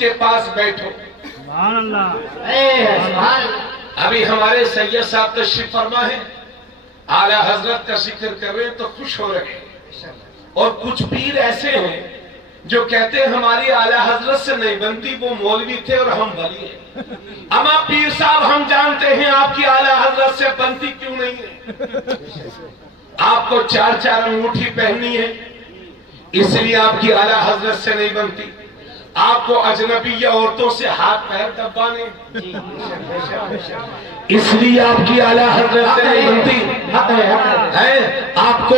उसके पास बैठो। अभी हमारे सैयद साहब तशरीफ फरमा है, आला हजरत का जिक्र कर रहे हैं तो खुश हो रहे हैं। और कुछ पीर ऐसे हैं जो कहते हैं हमारी आला हजरत से नहीं बनती, वो मौलवी थे और हम वली हैं। अमा पीर साहब हम जानते हैं आपकी आला हजरत से बनती क्यों नहीं है। आपको 4-4 अंगूठी पहननी है इसलिए आपकी आला हजरत से नहीं बनती। आपको अजनबी औरतों से हाथ पैर दबाने इसलिए आपकी आला हजरत से नहीं बनती है। आपको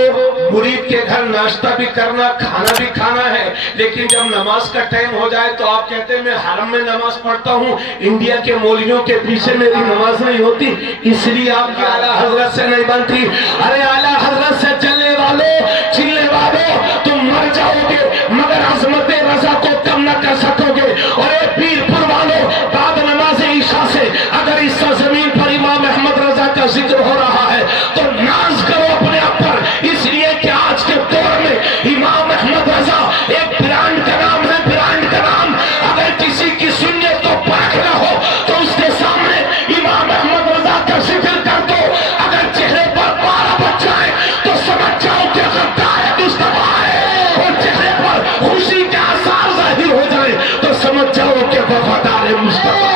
मुरीद के घर नाश्ता भी करना, खाना भी खाना है, लेकिन जब नमाज का टाइम हो जाए तो आप कहते हैं मैं हरम में नमाज पढ़ता हूँ, इंडिया के मौलवियों के पीछे मेरी नमाज नहीं होती, इसलिए आपकी आला हजरत से नहीं बनती। अरे आला हजरत से चलने वालों, चिल्ले वालों, तुम मर जाओगे मगर अजमत रजा को कम न कर सकोगे। और एक पीरपुर वालों, बाद नमाज ईशा से अगर इस जमीन पर इमाम अहमद रजा का जिक्र हो रहा है तो नाज करो अपने आप पर, इसलिए कि आज के दौर में इमाम अहमद रजा एक ब्रांड का नाम है, ब्रांड का नाम। अगर किसी की सुन्नत को परखना हो तो उसके सामने इमाम अहमद रजा का जिक्र कर दो। अगर चेहरे पर 12 बच जाए तो समझ जाओ कि गद्दार है, मुस्तफा है, और चेहरे पर खुशी के आसार जाहिर हो जाए तो समझ जाओ कि वफादार है, मुस्तफा।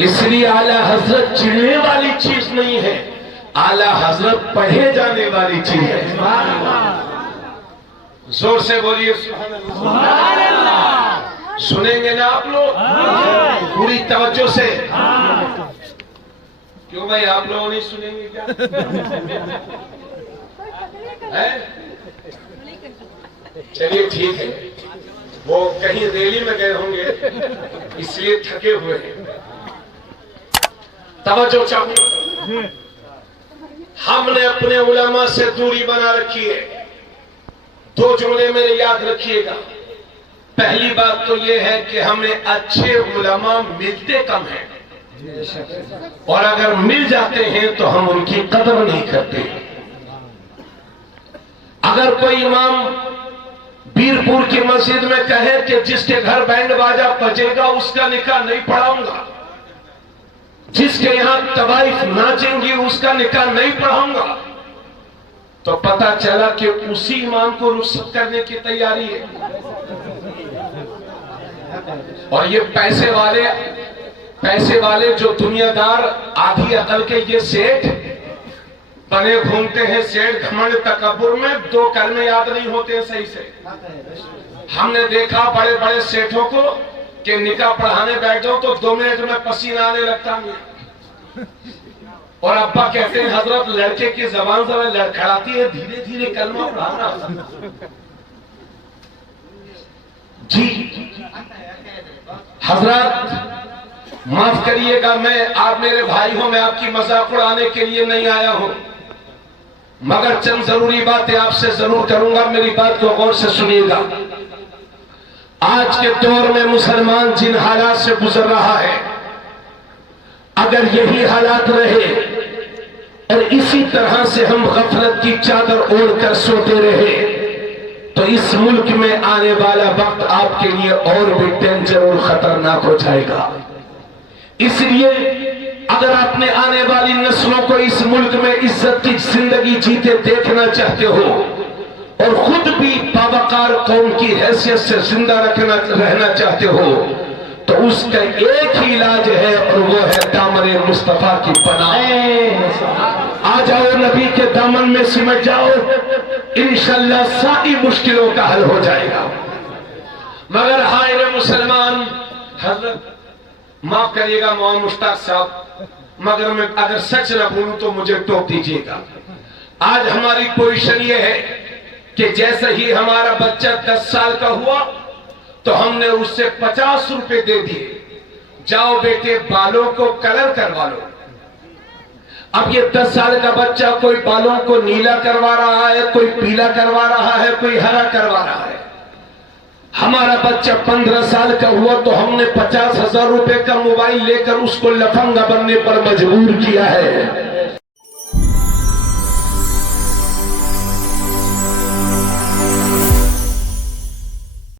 इसलिए आला हजरत चिढ़ने वाली चीज नहीं है, आला हजरत पढ़े जाने वाली चीज है। जोर से बोलिए सुभान अल्लाह। सुनेंगे ना आप लोग पूरी तवज्जो से? क्यों भाई आप लोग नहीं सुनेंगे क्या? चलिए ठीक है, वो कहीं रैली में गए होंगे इसलिए थके हुए हैं। तवज्जो चाहिए। हमने अपने उलमा से दूरी बना रखी है। 2 जुमले मेरे याद रखिएगा। पहली बात तो यह है कि हमें अच्छे उलमा मिलते कम हैं, और अगर मिल जाते हैं तो हम उनकी कदर नहीं करते। अगर कोई इमाम बीरपुर की मस्जिद में कहे कि जिसके घर बैंड बाजा बजेगा उसका निकाह नहीं पढ़ाऊंगा, जिसके यहां तवाइफ नाचेंगी उसका निकाह नहीं पढ़ाऊंगा, तो पता चला कि उसी इमाम को रुखसत करने की तैयारी है। और ये पैसे वाले जो दुनियादार आधी अकल के ये सेठ बने घूमते हैं, सेठ घमंड तकब्बुर में 2 कलमे याद नहीं होते सही से। हमने देखा बड़े बड़े सेठों को कि निकाह पढ़ाने बैठ जाओ तो 2 मिनट में पसीना आने लगता है। और अब्बा कहते हैं हजरत लड़के की जबान जरा लड़खड़ाती है, धीरे धीरे कलमा पढ़ाना। जी हजरत माफ करिएगा, मैं आप मेरे भाई हो, मैं आपकी मजाक उड़ाने के लिए नहीं आया हूं, मगर चंद जरूरी बातें आपसे जरूर करूंगा। मेरी बात को गौर से सुनिएगा। आज के दौर में मुसलमान जिन हालात से गुजर रहा है, अगर यही हालात रहे और इसी तरह से हम गफलत की चादर ओढ़कर सोते रहे तो इस मुल्क में आने वाला वक्त आपके लिए और भी डेंजर और खतरनाक हो जाएगा। इसलिए अगर आपने आने वाली नस्लों को इस मुल्क में इज्जत की जिंदगी जीते देखना चाहते हो और खुद भी बावकार कौम की हैसियत से जिंदा रहना चाहते हो तो उसका एक ही इलाज है और वो है दामन मुस्तफा की पनाह। आ जाओ नबी के दामन में सिमट जाओ, इंशाअल्लाह सारी मुश्किलों का हल हो जाएगा। मगर हाय रे मुसलमान, हजरत माफ करिएगा मौलाना मुश्ताक साहब, मगर मैं अगर सच न बोलूं तो मुझे टोक दीजिएगा। आज हमारी पोजीशन ये है कि जैसे ही हमारा बच्चा 10 साल का हुआ तो हमने उससे 50 रुपए दे दिए, जाओ बेटे बालों को कलर करवा लो। अब ये 10 साल का बच्चा कोई बालों को नीला करवा रहा है, कोई पीला करवा रहा है, कोई हरा करवा रहा है। हमारा बच्चा 15 साल का हुआ तो हमने 50,000 रुपए का मोबाइल लेकर उसको लफंगा बनने पर मजबूर किया है।